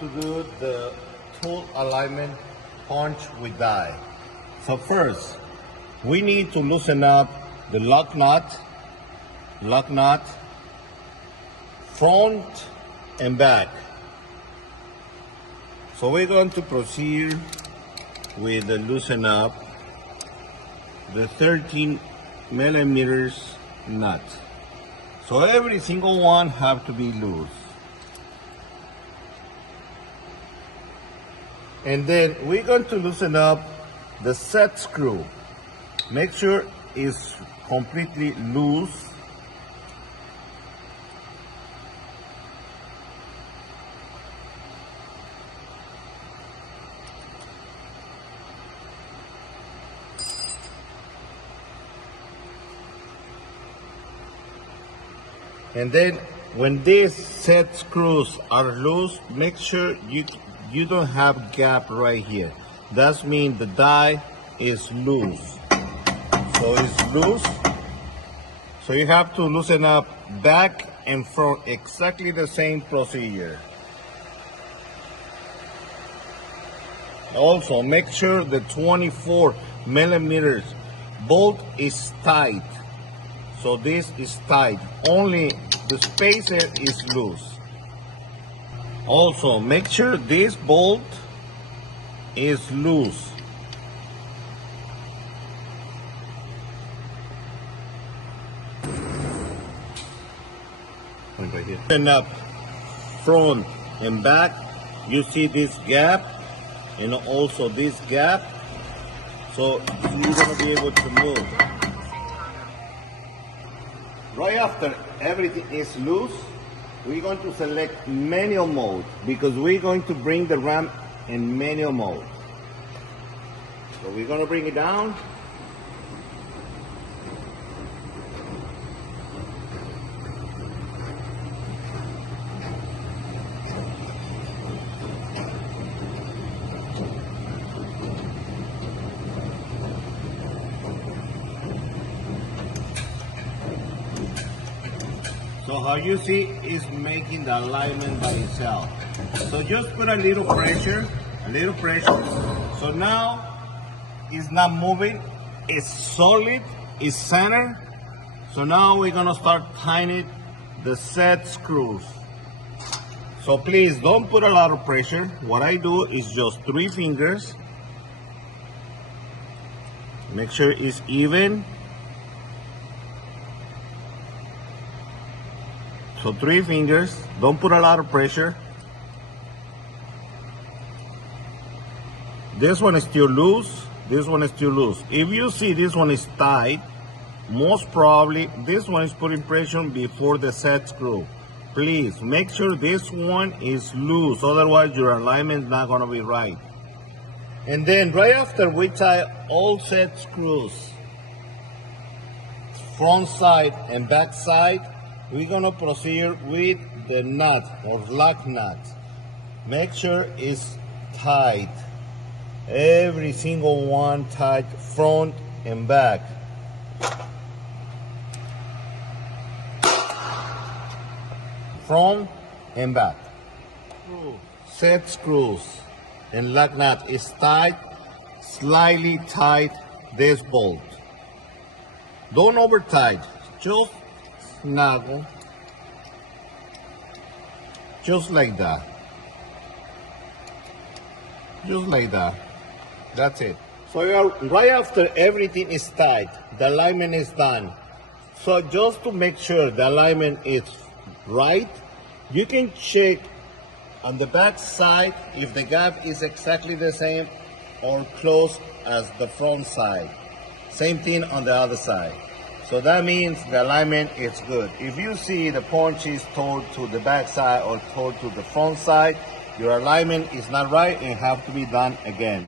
to do the tool alignment punch with die. So first, we need to loosen up the lock nut, front and back. So we're going to proceed with the loosen up the 13 millimeters nut. So every single one have to be loose. And then we're going to loosen up the set screw. Make sure it's completely loose. And then when these set screws are loose, make sure you don't have gap right here. That means the die is loose. So it's loose. So you have to loosen up back and front, exactly the same procedure. Also make sure the 24 millimeters bolt is tight. So this is tight, only the spacer is loose. Also make sure this bolt is loose. Right here. And up front and back, you see this gap and also this gap, so you're gonna be able to move. Right after everything is loose, we're going to select manual mode because we're going to bring the ramp in manual mode. So we're going to bring it down. So how you see is making the alignment by itself. So just put a little pressure. So now it's not moving, it's solid, it's centered. So now we're gonna start tightening the set screws. So please don't put a lot of pressure. What I do is just 3 fingers. Make sure it's even. So 3 fingers, don't put a lot of pressure. This one is still loose, this one is still loose. If you see this one is tight, most probably this one is putting pressure before the set screw. Please make sure this one is loose, otherwise your alignment is not gonna be right. And then right after we tie all set screws, front side and back side, we're gonna proceed with the nut or lock nut. Make sure it's tight. Every single one tight, front and back. Front and back. Set screws and lock nut is tight, slightly tight this bolt. Don't over tight, just snuggle, just like that, that's it. So right after everything is tight, the alignment is done. So just to make sure the alignment is right, you can check on the back side if the gap is exactly the same or close as the front side. Same thing on the other side. So that means the alignment is good. If you see the punch is toward to the back side or toward to the front side, your alignment is not right and have to be done again.